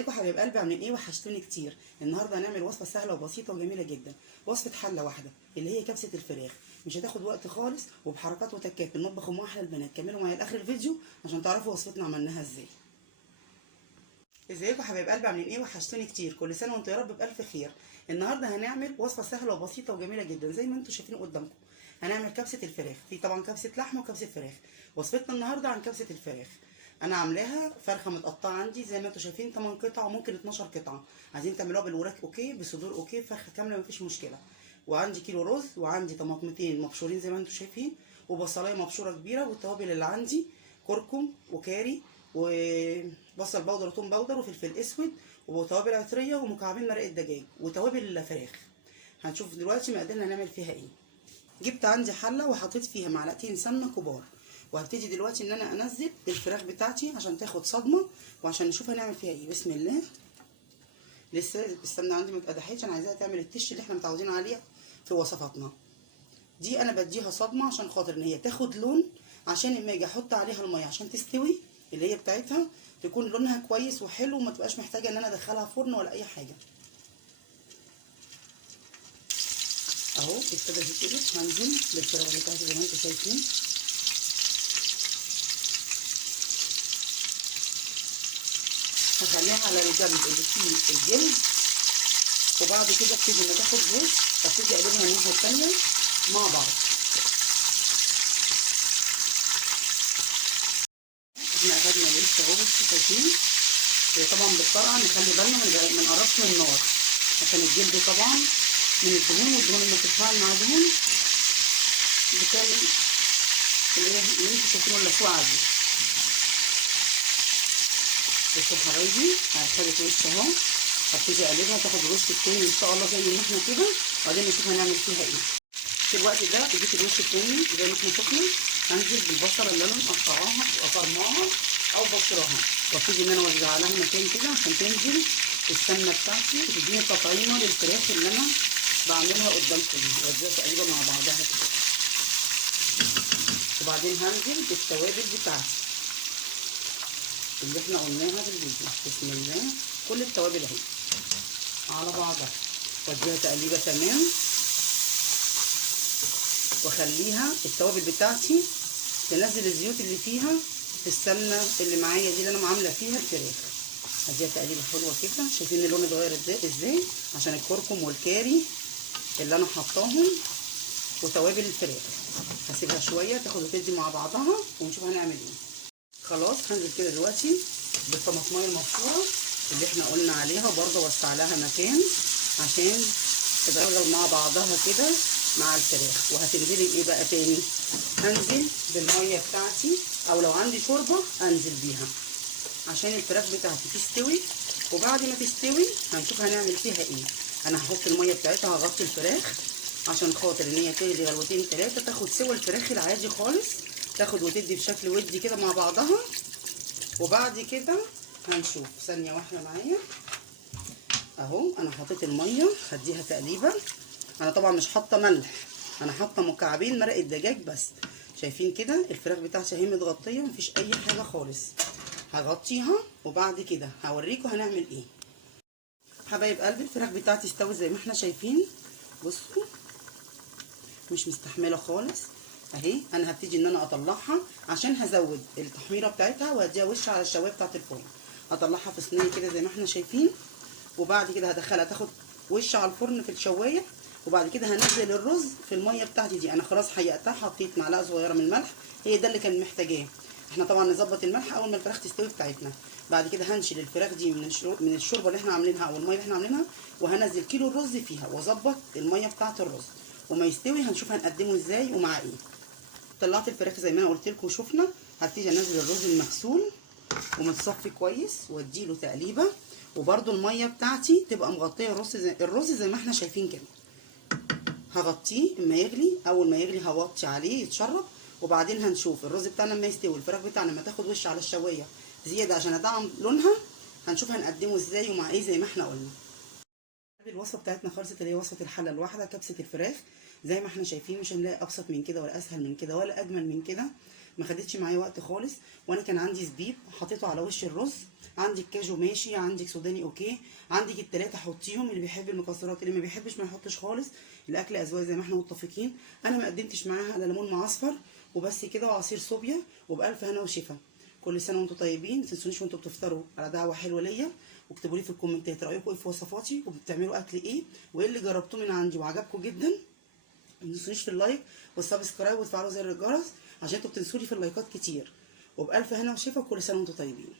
ازيكم حبايب قلبي، عاملين ايه؟ وحشتوني كتير. النهارده هنعمل وصفه سهله وبسيطه وجميله جدا، وصفه حله واحده اللي هي كبسه الفراخ. مش هتاخد وقت خالص، وبحركات وتكات المطبخ ام احلى البنات. كملوا معايا لاخر الفيديو عشان تعرفوا وصفتنا عملناها ازاي. ازيكم حبايب قلبي، عاملين ايه؟ وحشتوني كتير. كل سنه وانتم يا رب بالف خير. النهارده هنعمل وصفه سهله وبسيطه وجميله جدا زي ما انتم شايفين قدامكم. هنعمل كبسه الفراخ. في طبعا كبسه لحمه وكبسه فراخ. وصفتنا النهارده عن كبسه الفراخ. انا عاملاها فرخه متقطعه عندي زي ما انتم شايفين 8 قطع وممكن 12 قطعه. عايزين تعملوها بالوراك اوكي، بالصدور اوكي، فرخه كامله مفيش مشكله. وعندي كيلو رز، وعندي طماطمتين مبشورين زي ما انتم شايفين، وبصلايه مبشوره كبيره، والتوابل اللي عندي كركم وكاري وبصل بودر وثوم بودر وفلفل اسود وتوابل عطريه ومكعبين مرقه دجاج وتوابل الفراخ. هنشوف دلوقتي مقاديرنا هنعمل فيها ايه. جبت عندي حله وحطيت فيها معلقتين سمنه كبار، وهبتدي دلوقتي ان انا انزل الفراخ بتاعتي عشان تاخد صدمه وعشان نشوف هنعمل فيها ايه. بسم الله. لسه السمنه عندي ما اتقدحتش، انا عايزاها تعمل التش اللي احنا متعودين عليه في وصفاتنا دي. انا بديها صدمه عشان خاطر ان هي تاخد لون، عشان اما اجي احط عليها الميه عشان تستوي اللي هي بتاعتها تكون لونها كويس وحلو، وما تبقاش محتاجه ان انا ادخلها فرن ولا اي حاجه. اهو ابتدت تتقلب. هنزل بالفراخ بتاعتي زي ما انتم شايفين. هخليها على الجنب اللي فيه الجلد، وبعد كده ابتدي لما تاخد وش ابتدي اقلبها الناحيه التانيه مع بعض. احنا اخدنا الوش اهو، بصوا شايفين. طبعا بالطرقه نخلي بالنا ما نقربش من النار عشان الجلد طبعا من الدهون، والدهون لما تتفاعل مع دهون بتعمل اللي انتوا شايفينه اللسوعه دي. بصوا يا حبايبي، خدت وش اهو. هبتدي اقلبها تاخد الوش التاني ان شاء الله زي ما احنا كده، وبعدين نشوف هنعمل فيها ايه. في الوقت ده اديت الوش التاني زي ما احنا شفنا. هنزل بالبصله اللي انا مقطعاها وقرماها او بشراها، وابتدي ان انا اوزع لها مكان كده عشان تنزل السمنه بتاعتي وتديني تطعيمه للفراخ اللي انا بعملها قدامكم دي. واديها تقريبا مع بعضها كده، وبعدين هنزل بالتوابل بتاعتي اللي احنا قلناها في الفيديو. بسم الله. كل التوابل اهي على بعضها، واديها تقليبه تمام، واخليها التوابل بتاعتي تنزل الزيوت اللي فيها في السمنه اللي معايا دي اللي انا عامله فيها الفراخ. اديها تقليبه حلوه كده. شايفين اللون اتغير ازاي؟ عشان الكركم والكاري اللي انا حطاهم وتوابل الفراخ. هسيبها شويه تاخد وتدي مع بعضها ونشوف هنعمل ايه. خلاص هنزل كده دلوقتي بالطماطمايه المبشوره اللي احنا قلنا عليها، وبرده وسع لها مكان عشان تدخل مع بعضها كده مع الفراخ. وهتنزلي بايه بقى تاني؟ هنزل بالميه بتاعتي، او لو عندي شوربه انزل بيها عشان الفراخ بتاعتي تستوي. وبعد ما تستوي هنشوف هنعمل فيها ايه. انا هحط الميه بتاعتها، هغطي الفراخ عشان خاطر ان هي تغلي غلوتين ثلاثه، تاخد سوى الفراخ العادي خالص، تاخد وتدي بشكل ودي كده مع بعضها. وبعد كده هنشوف. ثانيه واحده معايا اهو. انا حطيت الميه، هديها تقليبه. انا طبعا مش حاطه ملح، انا حاطه مكعبين مرقه دجاج بس. شايفين كده الفراخ بتاعتي اهي متغطيه مفيش اي حاجه خالص. هغطيها وبعد كده هوريكم هنعمل ايه. حبايب قلبي، الفراخ بتاعتي استوت زي ما احنا شايفين. بصوا مش مستحمله خالص اهي. انا هبتدي ان انا اطلعها عشان هزود التحميره بتاعتها وهديها وش على الشوايه بتاعت الفرن. هطلعها في صينيه كده زي ما احنا شايفين، وبعد كده هدخلها تاخد وش على الفرن في الشوايه. وبعد كده هنزل الرز في الميه بتاعتي دي. انا خلاص حيقتها، حطيت معلقه صغيره من الملح، هي ده اللي كان محتاجاه. احنا طبعا نظبط الملح اول ما الفراخ تستوي بتاعتنا. بعد كده هنشيل الفراخ دي من الشوربه اللي احنا عاملينها او الميه اللي احنا عاملينها، وهنزل كيلو الرز فيها واظبط الميه بتاعه الرز. وما يستوي هنشوف هنقدمه ازاي ومع ايه. طلعت الفراخ زي ما انا قلت لكم وشفنا. هبتدي انزل الرز المغسول ومتصفي كويس واديله تقليبه، وبرده الميه بتاعتي تبقى مغطيه الرز زي ما احنا شايفين كده. هغطيه اما يغلي. اول ما يغلي هوطي عليه يتشرب، وبعدين هنشوف الرز بتاعنا لما يستوي، الفراخ بتاعنا لما تاخد وش على الشوايه زياده عشان ادعم لونها، هنشوف هنقدمه ازاي ومع ايه زي ما احنا قلنا. الوصفه بتاعتنا خلصت، اللي هي وصفه الحله الواحده كبسه الفراخ. زي ما احنا شايفين مش هنلاقي ابسط من كده ولا اسهل من كده ولا اجمل من كده. ما خدتش معايا وقت خالص. وانا كان عندي زبيب حطيته على وش الرز. عندك كاجو ماشي، عندك سوداني اوكي، عندك التلاتة حطيهم، اللي بيحب المكسرات اللي ما بيحبش ما يحطش خالص. الاكل اذواق زي ما احنا متفقين. انا ما قدمتش معاها الا ليمون معصفر وبس كده، وعصير صوبيا، وبالف هنا وشفا. كل سنه وانتم طيبين. ما تنسونيش وانتم بتفطروا على دعوه حلوه ليا، واكتبوا لي في الكومنتات رايكم ايه في وصفاتي، وبتعملوا اكل ايه، وايه اللي جربتوه من عندي وعجبكم جدا. ما تنسونيش في اللايك والسبسكرايب وتفعلوا زر الجرس عشان انتوا بتنسوني في اللايكات كتير. وبألف هنا وشفا، وكل سنه وانتم طيبين.